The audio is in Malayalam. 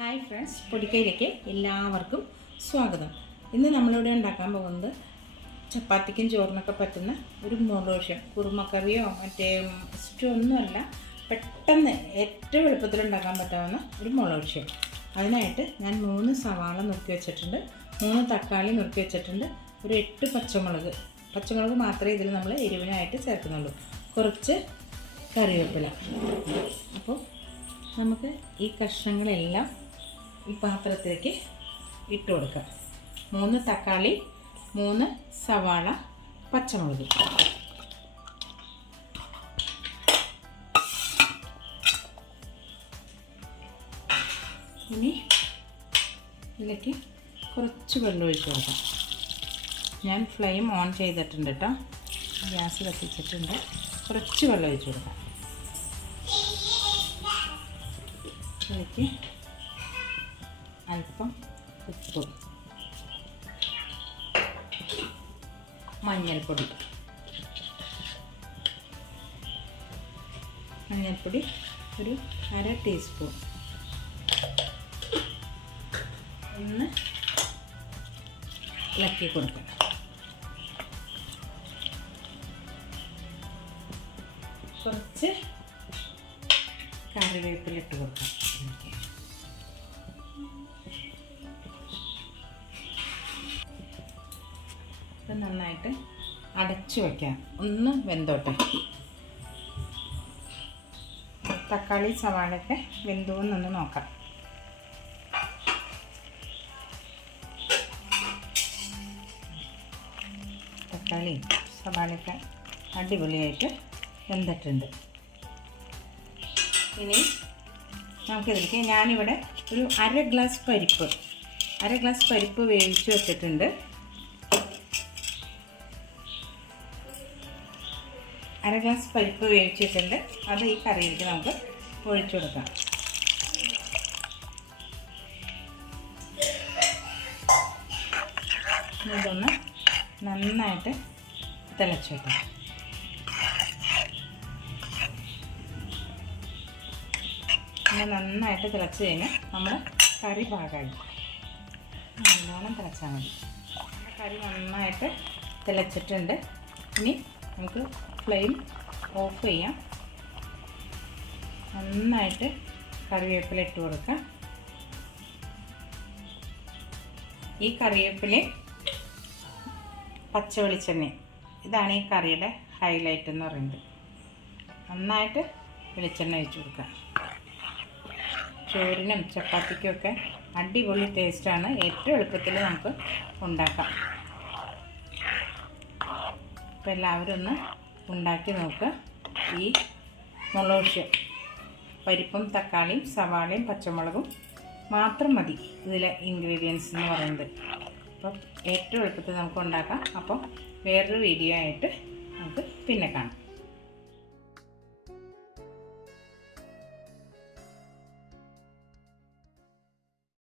ഹായ് ഫ്രണ്ട്സ് പൊടിക്കൈയിലേക്ക് എല്ലാവർക്കും സ്വാഗതം. ഇന്ന് നമ്മളിവിടെ ഉണ്ടാക്കാൻ പോകുന്നത് ചപ്പാത്തിക്കും ചോറിനൊക്കെ പറ്റുന്ന ഒരു മുളോഷം കുറുമക്കറിയോ മറ്റേ സ്റ്റോ ഒന്നുമല്ല പെട്ടെന്ന് ഏറ്റവും എളുപ്പത്തിൽ ഉണ്ടാക്കാൻ പറ്റാവുന്ന ഒരു മുളോഷം അതിനായിട്ട് ഞാൻ മൂന്ന് സവാള നുറുക്കി വെച്ചിട്ടുണ്ട്. മൂന്ന് തക്കാളി നുറുക്കി വെച്ചിട്ടുണ്ട്. ഒരു എട്ട് പച്ചമുളക്. പച്ചമുളക് മാത്രമേ ഇതിൽ നമ്മൾ എരിവിനായിട്ട് ചേർക്കുന്നുള്ളൂ. കുറച്ച് കറിവേപ്പില. അപ്പോൾ നമുക്ക് ഈ കഷ്ണങ്ങളെല്ലാം ഈ പാത്രത്തിലേക്ക് ഇട്ട് കൊടുക്കാം മൂന്ന് തക്കാളി മൂന്ന് സവാള പച്ചമുളക്. ഇനി ഇതിലേക്ക് കുറച്ച് വെള്ളം ഒഴിച്ച് കൊടുക്കാം. ഞാൻ ഫ്ലെയിം ഓൺ ചെയ്തിട്ടുണ്ട് കേട്ടോ ഗ്യാസ് കത്തിച്ചിട്ടുണ്ട്. കുറച്ച് വെള്ളം ഒഴിച്ച് കൊടുക്കാം. ഇതിലേക്ക് അല്പം ഉപ്പ്. മഞ്ഞൾപ്പൊടി. മഞ്ഞൾപ്പൊടി ഒരു അര ടീസ്പൂൺ. ഒന്ന് ഇളക്കി കൊടുക്കണം. കുറച്ച് കറിവേപ്പിലിട്ട് കൊടുക്കാം. ഇത് നന്നായിട്ട് അടച്ചു വയ്ക്കാം ഒന്ന് വെന്തോട്ടെ. തക്കാളി സവാളയൊക്കെ വെന്തുവെന്നൊന്ന് നോക്കാം. തക്കാളി സവാളയൊക്കെ അടിപൊളിയായിട്ട് വെന്തിട്ടുണ്ട്. ഇനി നമുക്കിതിലേക്ക് ഞാനിവിടെ ഒരു അര ഗ്ലാസ് പരിപ്പ് അര ഗ്ലാസ് പരിപ്പ് വേവിച്ച് വെച്ചിട്ടുണ്ട്. അര ഗ്ലാസ് പരിപ്പ് വേവിച്ചിട്ടുണ്ട്. അത് ഈ കറിയിലേക്ക് നമുക്ക് ഒഴിച്ചു കൊടുക്കാം. ഇതൊന്ന് നന്നായിട്ട് തിളച്ചു വെക്കാം നന്നായിട്ട് തിളച്ച് കഴിഞ്ഞാൽ നമ്മൾ കറി പാകമായി. നല്ലോണം തിളച്ചാൽ മതി. കറി നന്നായിട്ട് തിളച്ചിട്ടുണ്ട്. ഇനി നമുക്ക് ഫ്ലെയിം ഓഫ് ചെയ്യാം. നന്നായിട്ട് കറിവേപ്പില ഇട്ട് കൊടുക്കാം. ഈ കറിവേപ്പില പച്ച വെളിച്ചെണ്ണ. ഇതാണ് ഈ കറിയുടെ ഹൈലൈറ്റ് എന്ന് പറയുന്നത്. നന്നായിട്ട് വെളിച്ചെണ്ണ ഒഴിച്ചു കൊടുക്കുക. ചോറിനും ചപ്പാത്തിക്കും ഒക്കെ അടിപൊളി ടേസ്റ്റാണ് ഏറ്റവും എളുപ്പത്തിൽ നമുക്ക് ഉണ്ടാക്കാം. അപ്പോൾ എല്ലാവരും ഒന്ന് ഉണ്ടാക്കി നോക്കുക ഈ മുളകുഷ്യം പരിപ്പും തക്കാളിയും സവാളയും പച്ചമുളകും മാത്രം മതി ഇതിലെ ഇൻഗ്രീഡിയൻസ് എന്ന് പറയുന്നത്. അപ്പം ഏറ്റവും എളുപ്പത്തിൽ നമുക്ക് ഉണ്ടാക്കാം. അപ്പം വേറൊരു വീഡിയോ ആയിട്ട് നമുക്ക് പിന്നെ കാണാം.